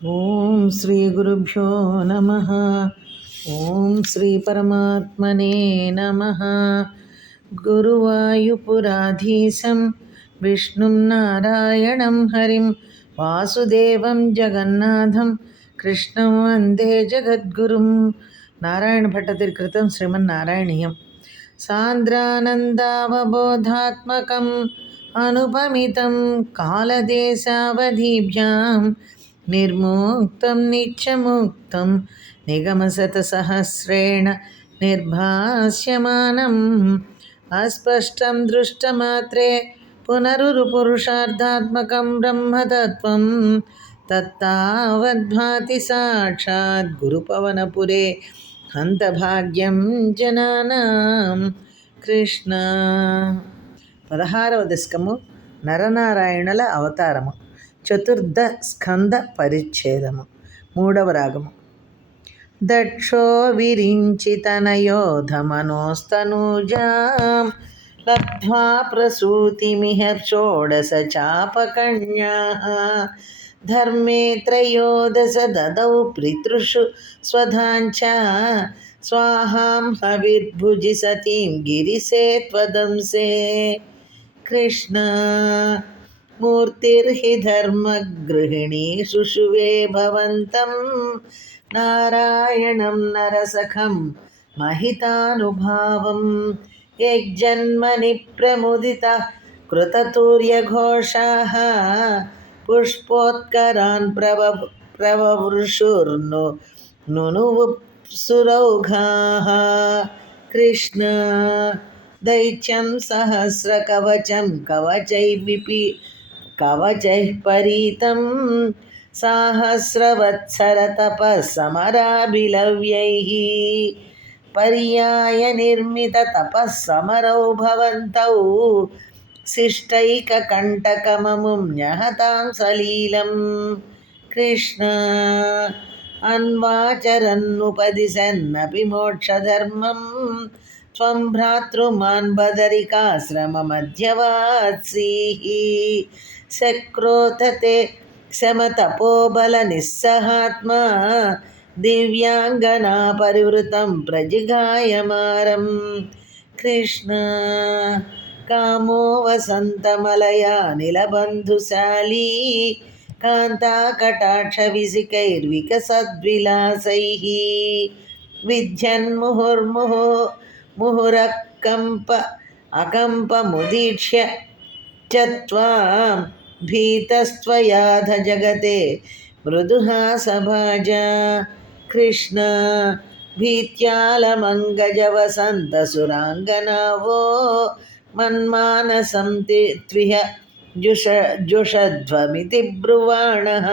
ఓం శ్రీ గురుభ్యో నమ. ఓం శ్రీ పరమాత్మనే నమ. గురువాయుపురాధీశం విష్ణుం నారాయణం హరిం వాసుదేవం జగన్నాథం కృష్ణం వందే జగద్గురుం. నారాయణ భట్టతిరి కృతం శ్రీమన్నారాయణీయం. సాంద్రానందావబోధాత్మకం అనుపమితం కాలదేశావధిభ్యాం నిర్ముక్తం నిత్యముక్తం నిగమశతసహస్రేణ నిర్భాస్యమానం అస్పష్టం దృష్టమాత్రే పునరురుపురుషార్థాత్మకం బ్రహ్మతత్వం తత్తావద్భాతి సాక్షాత్ గురుపవనపురే హంతభాగ్యం జనానాం. కృష్ణ. 16వ దశకము నరనారాయణుల అవతారము. చతుర్థ స్కంద పరిచ్ఛేదము. 3వ రాగము. దక్షో విరించితనయోధమనోస్తనూజాం లబ్ధ్వా ప్రసూతిమిహ షోడశ చాపకన్యాః ధర్మే త్రయోదశ దదౌ పితృషు స్వధాంచ స్వాహాం హవిర్భుజి సతీం గిరిసే త్వదంసే. కృష్ణ. మూర్తిర్హి ధర్మగృహిణీ శుశువే భవంతం నారాయణం నరసఖం మహితానుభావం యజ్జన్మని ప్రముదిత కృతతూర్యఘోషాః పుష్పోత్కరాన్ ప్రవవృషుర్ను నునువు సురౌఘాః. కృష్ణ. దైత్యం సహస్రకవచం కవచైః పరీతం సాహస్రవత్సరతపస్సమరాభిలవ్యైః పర్యాయ నిర్మిత తపస్సమరౌ భవంతౌ శిష్టైకకంటకమముం న్యహతాం సలీలం. కృష్ణ. అన్వాచరన్నుపదిశన్నపి మోక్షధర్మం త్వం భ్రాతృమాన్ బదరికాశ్రమమధ్యవాత్సీః శక్రోతతే శమతపోబలనిస్సహాత్మా దివ్యాంగనా పరివృతం ప్రజిగాయమారం. కృష్ణ. కామో వసంతమలయా నిలబంధుశాలీ కాంతాకటాక్షవిసికైర్వికసద్విలాసైః విద్యన్ముహుర్ముహురకంప అకంపముదీక్ష్య చ త్వాం భీతస్త్వయాధ జగతే మృదుహాసభాజా. కృష్ణ. భీత్యాలమంగజవసంతసురాంగనావో మన్మానసం త్విహ జుషధ్వమితి బ్రువాణః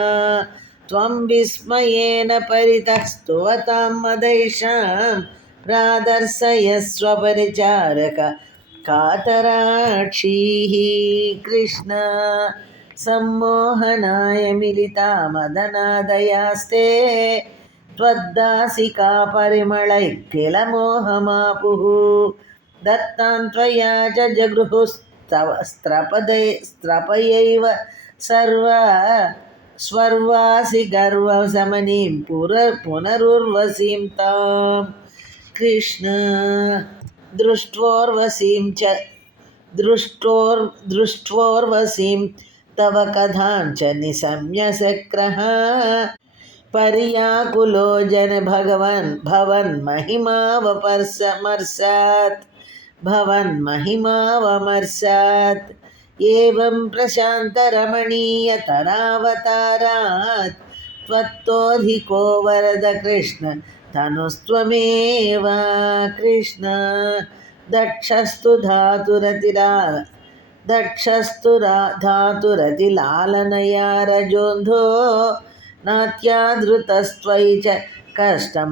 త్వం విస్మయేన పరితః స్తువతాం మదైషాం ప్రాదర్శయస్వ పరిచారక కాతరాక్షీః. కృష్ణ. సమ్మోహనాయ మిలితా మదనాదయాస్తే త్వద్దాసికా పరిమళైః కిల మోహమాపుః దత్తాన్ త్వయా చ జగృహుస్త్రపయైవ స్వర్వాసి గర్వశమనీం పునరుర్వశీం తాం. కృష్ణ. దృష్ట్వోర్వశీం తవ కథాంచ నిశమ్య శక్రః పర్యాకులో జన భవన్మహిమావమర్శాత్ ఏవం ప్రశాంతరమణీయతరావతారాత్ త్వత్తోధికో వరద కృష్ణ తనుస్త్వమేవ. కృష్ణ. దక్షస్తు ధాతురతిలాలనయా రజోంధో నాత్యాదృతస్త్వయి చ కష్టమశాంతిరాసీత్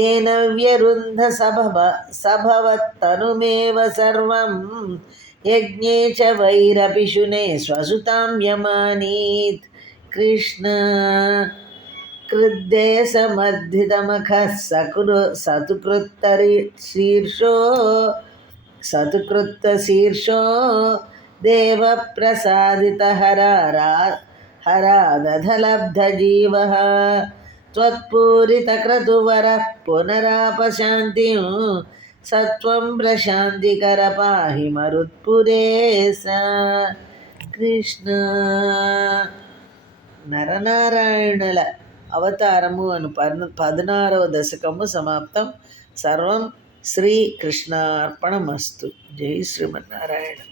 ఏన వ్యరుంధ సభవత్తనుమేవ సర్వం యజ్ఞే చ వైరపి శునే స్వసుతాం యమానీత్. కృష్ణ. క్రుద్ధే సమర్థితమఖః సతుకృత్తశీర్షో దేవప్రసాదితహర हरादधलब्धजीवः त्वत्पूरितक्रतुवरः पुनरापशान्तिं सत्वं प्रशान्तिकर पाहि मरुत्पुरे स కృష్ణ. నరనారాయణుల అవతారము అను 16వ దశకము సమాప్తం. సర్వం శ్రీకృష్ణార్పణమస్తు. జై శ్రీమన్నారాయణ.